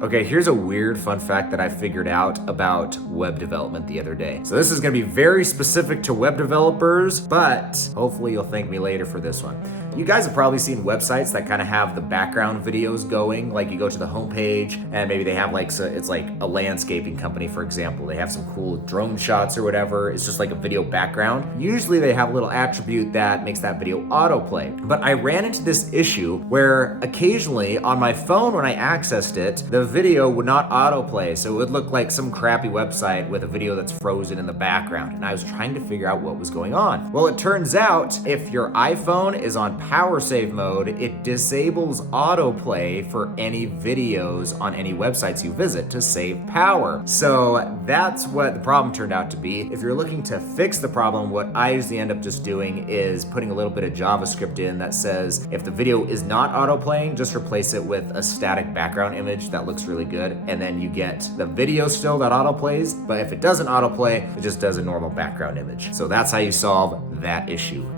Okay, here's a weird fun fact that I figured out about web development the other day. So this is gonna be very specific to web developers, but hopefully you'll thank me later for this one. You guys have probably seen websites that kind of have the background videos going, like you go to the homepage and maybe they have like, so it's like a landscaping company, for example. They have some cool drone shots or whatever. It's just like a video background. Usually they have a little attribute that makes that video autoplay. But I ran into this issue where occasionally on my phone when I accessed it, the video would not autoplay. So it would look like some crappy website with a video that's frozen in the background. And I was trying to figure out what was going on. Well, it turns out if your iPhone is on power save mode, it disables autoplay for any videos on any websites you visit to save power. So that's what the problem turned out to be. If you're looking to fix the problem, what I usually end up just doing is putting a little bit of JavaScript in that says if the video is not autoplaying, just replace it with a static background image that looks really good, and then you get the video still that autoplays, but if it doesn't autoplay, it just does a normal background image. So that's how you solve that issue.